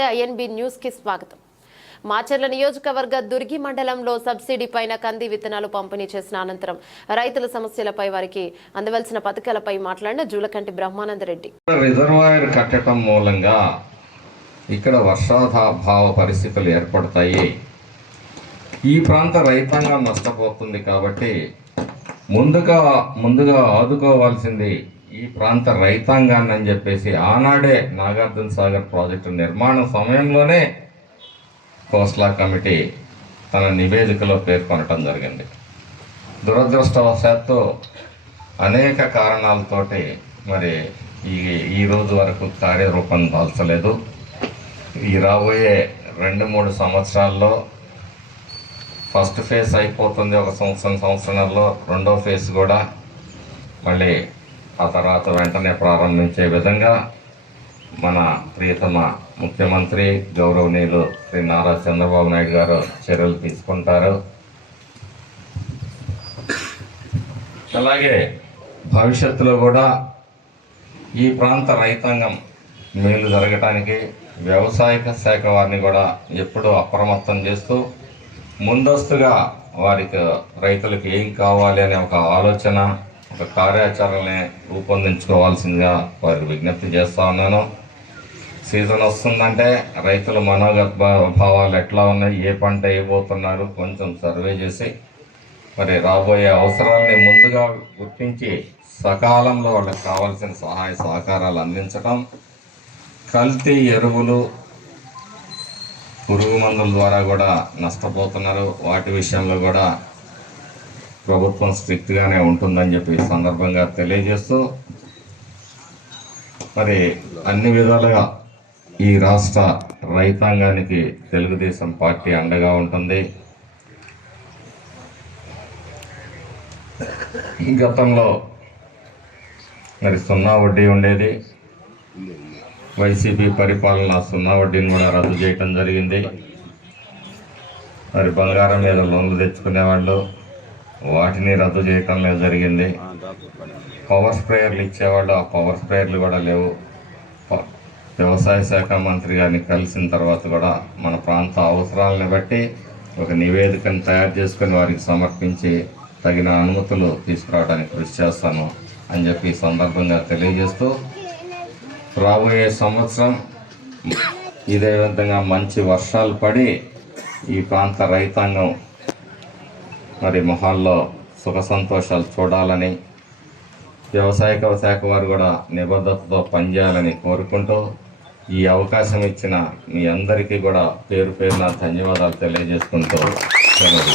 నమస్తే ఐఎన్బి న్యూస్కి స్వాగతం. మాచర్ల నియోజకవర్గ దుర్గి మండలంలో సబ్సిడీ పైన కంది విత్తనాలు పంపిణీ చేసిన అనంతరం రైతుల సమస్యలపై వారికి అందవలసిన పథకాలపై మాట్లాడిన జూలకంటి బ్రహ్మానందరెడ్డి రిజర్వాయర్ కట్టడం మూలంగా ఇక్కడ వర్షాభావ పరిస్థితులు ఏర్పడతాయి. ఈ ప్రాంత రైతాంగం నష్టపోతుంది కాబట్టి ముందుగా ముందుగా ఆదుకోవాల్సింది ఈ ప్రాంత రైతాంగాన్ని అని చెప్పేసి ఆనాడే నాగార్జున సాగర్ ప్రాజెక్టు నిర్మాణ సమయంలోనే కోస్లా కమిటీ తన నివేదికలో పేర్కొనటం జరిగింది. దురదృష్టవశాత్తు అనేక కారణాలతోటి మరి ఈ ఈ రోజు వరకు కార్యరూపం దాల్చలేదు. ఈ రాబోయే రెండు మూడు సంవత్సరాల్లో ఫస్ట్ ఫేజ్ అయిపోతుంది ఒక సంవత్సరం సంవత్సరాల్లో రెండో ఫేజ్ కూడా మళ్ళీ ఆ తర్వాత వెంటనే ప్రారంభించే విధంగా మన ప్రియతమ ముఖ్యమంత్రి గౌరవనీయులు శ్రీ నారా చంద్రబాబు నాయుడు గారు చర్యలు తీసుకుంటారు. అలాగే భవిష్యత్తులో కూడా ఈ ప్రాంత రైతాంగం మేలు జరగటానికి వ్యవసాయక శాఖ వారిని కూడా ఎప్పుడూ అప్రమత్తం చేస్తూ ముందస్తుగా వారికి రైతులకు ఏం కావాలి అనే ఒక ఆలోచన యొక్క కార్యాచరణని రూపొందించుకోవాల్సిందిగా వారికి విజ్ఞప్తి చేస్తూ ఉన్నాను. సీజన్ వస్తుందంటే రైతుల మనోగత భావాలు ఎట్లా ఉన్నాయి ఏ పంట వేయబోతున్నారు కొంచెం సర్వే చేసి మరి రాబోయే అవసరాలని ముందుగా గుర్తించి సకాలంలో వాళ్ళకి కావాల్సిన సహాయ సహకారాలు అందించడం కల్తీ ఎరువులు పురుగు మందుల ద్వారా కూడా నష్టపోతున్నారు. వాటి విషయంలో కూడా ప్రభుత్వం స్ట్రిక్ట్గానే ఉంటుందని చెప్పి సందర్భంగా తెలియజేస్తూ మరి అన్ని విధాలుగా ఈ రాష్ట్ర రైతాంగానికి తెలుగుదేశం పార్టీ అండగా ఉంటుంది. గతంలో మరి సున్నా వడ్డీ ఉండేది. వైసీపీ పరిపాలన సున్నా వడ్డీని కూడా రద్దు చేయటం జరిగింది. మరి బంగారం మీద లోన్లు తెచ్చుకునేవాళ్ళు. వాటిని రద్దు చేయటంలో జరిగింది. పవర్ స్ప్రేయర్లు ఇచ్చేవాళ్ళు ఆ పవర్ స్ప్రేయర్లు కూడా లేవు. వ్యవసాయ శాఖ మంత్రి గారిని కలిసిన తర్వాత కూడా మన ప్రాంత అవసరాలను బట్టి ఒక నివేదికను తయారు చేసుకొని వారికి సమర్పించి తగిన అనుమతులు తీసుకురావడానికి కృషి చేస్తాను అని చెప్పి ఈ సందర్భంగా తెలియజేస్తూ రాబోయే సంవత్సరం ఇదే విధంగా మంచి వర్షాలు పడి ఈ ప్రాంత రైతాంగం మరి మొహాల్లో సుఖ సంతోషాలు చూడాలని వ్యవసాయ శాఖ వారు కూడా నిబద్ధతతో పనిచేయాలని కోరుకుంటూ ఈ అవకాశం ఇచ్చిన మీ అందరికీ కూడా పేరు పేరున ధన్యవాదాలు తెలియజేసుకుంటూ సెలవు